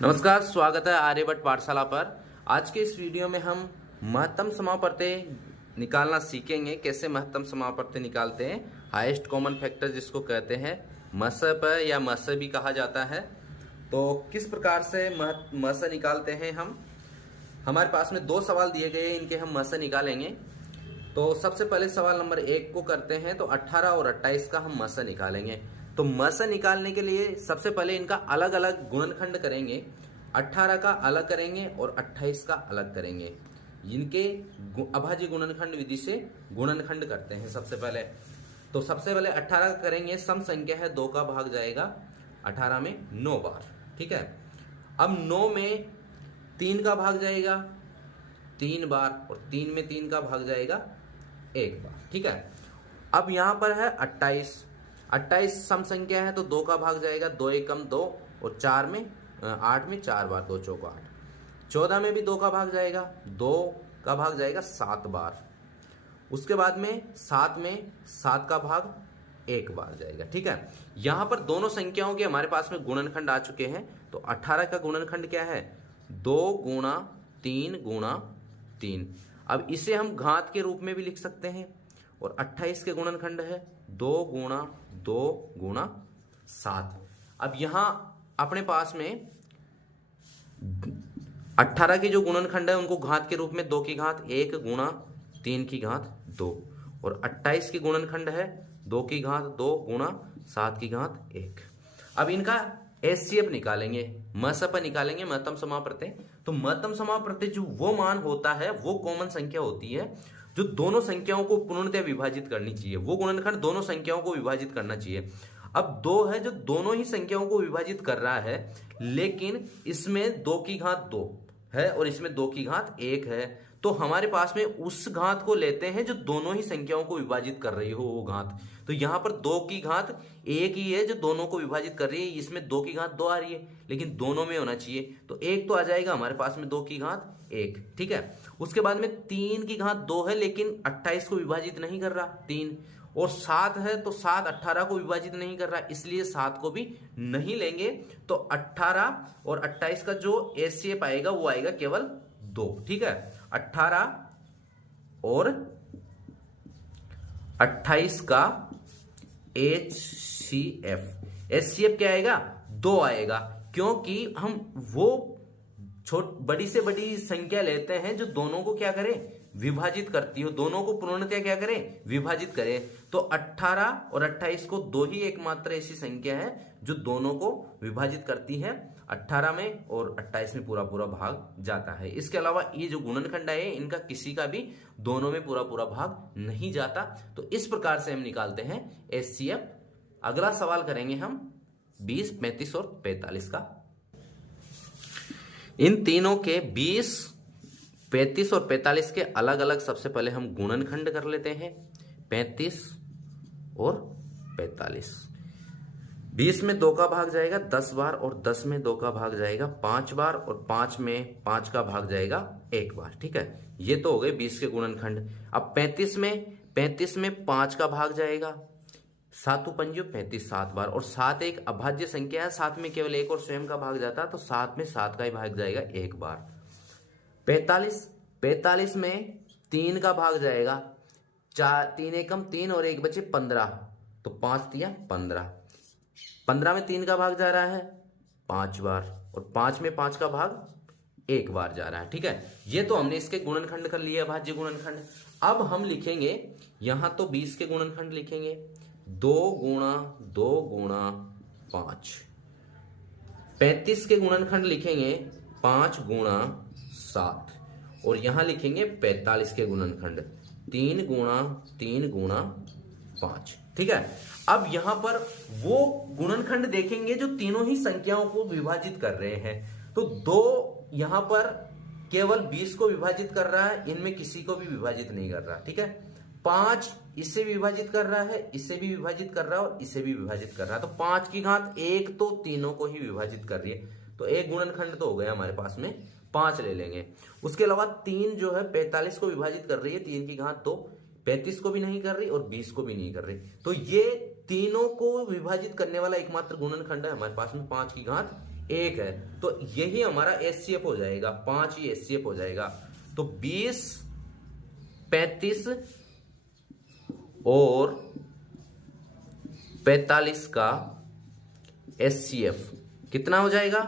नमस्कार, स्वागत है आर्यभट्ट पाठशाला पर। आज के इस वीडियो में हम महत्तम समापवर्ती निकालना सीखेंगे। कैसे महत्तम समापवर्ती निकालते हैं, हाईएस्ट कॉमन फैक्टर जिसको कहते हैं, मसप या मस भी कहा जाता है। तो किस प्रकार से मस निकालते हैं हम। हमारे पास में दो सवाल दिए गए, इनके हम मस निकालेंगे। तो सबसे पहले सवाल नंबर 1 को करते हैं। तो 18 और 28 का हम मस निकालेंगे। तो मस निकालने के लिए सबसे पहले इनका अलग अलग गुणनखंड करेंगे। 18 का अलग करेंगे और 28 का अलग करेंगे। इनके अभाज्य गुणनखंड विधि से गुणनखंड करते हैं सबसे पहले। तो सबसे पहले 18 का करेंगे। सम संख्या है, 2 का भाग जाएगा 18 में 9 बार। ठीक है। अब 9 में 3 का भाग जाएगा 3 बार और 3 में 3 का भाग जाएगा 1 बार। ठीक है। अब यहां पर है 28 सम संख्या है, तो 2 का भाग जाएगा 2 एकम 2 और 8 में 4 बार, 2 चौको 8। 14 में भी 2 का भाग जाएगा, 2 का भाग जाएगा 7 बार। उसके बाद में 7 में 7 का भाग 1 बार जाएगा। ठीक है। यहां पर दोनों संख्याओं के हमारे पास में गुणनखंड आ चुके हैं। तो 18 का गुणनखंड क्या है, 2 गुणा 3 गुणा 3। अब इसे हम घात के रूप में भी लिख सकते हैं। और 28 के गुणनखंड है 2 गुणा 2 गुणा 7। अब यहां अपने पास में 18 के जो गुणनखंड है उनको घात के रूप में 2 की घात 1 गुणा 3 की घात 2। और 28 के गुणनखंड है 2 की घात 2 गुणा 7 की घात 1। अब इनका एचसीएफ निकालेंगे, मसप निकालेंगे, महत्तम समापवर्ती। तो महत्तम समापवर्ती जो वो मान होता है, वो कॉमन संख्या होती है जो दोनों संख्याओं को पूर्णतः विभाजित करनी चाहिए। वो गुणनखंड दोनों संख्याओं को विभाजित करना चाहिए। अब 2 है जो दोनों ही संख्याओं को विभाजित कर रहा है, लेकिन इसमें 2 की घात 2 है और इसमें 2 की घात 1 है। तो हमारे पास में उस घात को लेते हैं जो दोनों ही संख्याओं को विभाजित कर रही हो वो घात। तो यहां पर 2 की घात 1 ही है जो दोनों को विभाजित कर रही है। इसमें 2 की घात 2 आ रही है, लेकिन दोनों में होना चाहिए। तो 1 तो आ जाएगा हमारे पास में 2 की घात 1। ठीक है। उसके बाद में 3 की घात 2 है, लेकिन 28 को विभाजित नहीं कर रहा 3। और 7 है, तो 7 18 को विभाजित नहीं कर रहा, इसलिए 7 को भी नहीं लेंगे। तो 18 और 28 का जो एचसीएफ आएगा वो आएगा केवल 2। ठीक है। 18 और 28 का एचसीएफ क्या आएगा, 2 आएगा। क्योंकि हम वो बड़ी से बड़ी संख्या लेते हैं जो दोनों को क्या करे, विभाजित करती हो, दोनों को पूर्णतः क्या करें, विभाजित करें। तो 18 और 28 को 2 ही एकमात्र ऐसी संख्या है जो दोनों को विभाजित करती है। 18 में और 28 में पूरा पूरा भाग जाता है। इसके अलावा ये जो गुणनखंड है इनका किसी का भी दोनों में पूरा पूरा भाग नहीं जाता। तो इस प्रकार से हम निकालते हैं एचसीएफ। अगला सवाल करेंगे हम 20, 35 और 45 का। इन तीनों के 20, 35 और 45 के अलग अलग सबसे पहले हम गुणनखंड कर लेते हैं। 35 और 45। 20 में 2 का भाग जाएगा 10 बार और 10 में 2 का भाग जाएगा 5 बार और 5 में 5 का भाग जाएगा 1 बार। ठीक है। ये तो हो गए 20 के गुणनखंड। अब 35 में 5 का भाग जाएगा 7 पंजो 35 7 बार। और 7 एक अभाज्य संख्या है, 7 में केवल 1 और स्वयं का भाग जाता है, तो 7 में 7 का ही भाग जाएगा 1 बार। 45 में 3 का भाग जाएगा 3 एकम 3 और 1 बचे 15, तो 5 दिया 15। 15 में 3 का भाग जा रहा है 5 बार और 5 में 5 का भाग 1 बार जा रहा है। ठीक है। ये तो हमने इसके गुणनखंड कर लिए, अभाज्य गुणनखंड। अब हम लिखेंगे यहां तो 20 के गुणनखंड लिखेंगे 2 गुणा 2 गुणा 5। 35 के गुणनखंड लिखेंगे 5 गुणा 7। और यहां लिखेंगे 45 के गुणनखंड 3 गुणा 3 गुणा 5। ठीक है। अब यहां पर वो गुणनखंड देखेंगे जो तीनों ही संख्याओं को विभाजित कर रहे हैं। तो 2 यहां पर केवल 20 को विभाजित कर रहा है, इनमें किसी को भी विभाजित नहीं कर रहा। ठीक है। 5 इससे भी विभाजित कर रहा है, इससे भी विभाजित कर रहा है और इससे भी विभाजित कर रहा है। तो 5 की घात 1 तो तीनों को ही विभाजित कर रही है। तो एक गुणनखंड तो हो गया हमारे पास में, 5 ले लेंगे। उसके अलावा 3 जो है 45 को विभाजित कर रही है, 3 की घात 2, 35 को भी नहीं कर रही और 20 को भी नहीं कर रही। तो ये तीनों को विभाजित करने वाला एकमात्र गुणनखंड है हमारे पास में 5 की घात 1 है, तो यही हमारा एचसीएफ हो जाएगा, 5 ही एचसीएफ हो जाएगा। तो 20, 35 और 45 का एचसीएफ कितना हो जाएगा,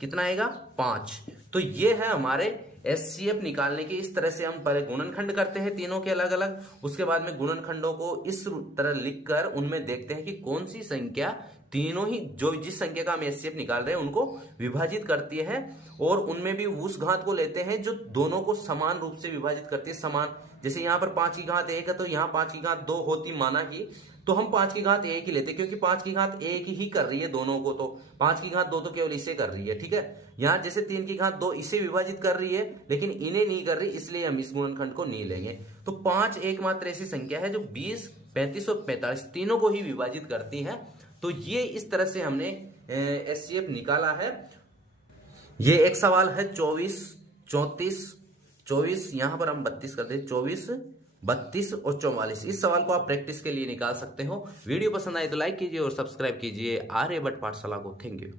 कितना आएगा 5। तो ये है हमारे एचसीएफ निकालने के। इस तरह से हम पहले गुणनखंड करते हैं तीनों के अलग अलग, उसके बाद में गुणनखंडों को इस तरह लिखकर उनमें देखते हैं कि कौन सी संख्या तीनों ही जो जिस संख्या का हम एचसीएफ निकाल रहे हैं उनको विभाजित करती है, और उनमें भी उस घात को लेते हैं जो दोनों को समान रूप से विभाजित करती है। समान, जैसे यहां पर 5 की घात 1 है तो यहां 5 की घात 2 होती माना की, तो हम 5 की घात 1 ही लेते क्योंकि 5 की घात 1 ही कर रही है दोनों को, तो 5 की घात 2 तो केवल इसे कर रही है, ठीक है। यहां जैसे 3 की घात 2 इसे विभाजित कर रही है लेकिन इन्हें नहीं कर रही, इसलिए हम इस गुणनखंड को नहीं लेंगे। तो 5 एकमात्र ऐसी संख्या है जो 20, 35 और 45 तीनों को ही विभाजित करती है। तो ये इस तरह से हमने एचसीएफ निकाला है। ये एक सवाल है 24, 34, 24, यहां पर हम 32 करते हैं, 24, 32 और 44। इस सवाल को आप प्रैक्टिस के लिए निकाल सकते हो। वीडियो पसंद आए तो लाइक कीजिए और सब्सक्राइब कीजिए आर्यभट्ट पाठशाला को। Thank you.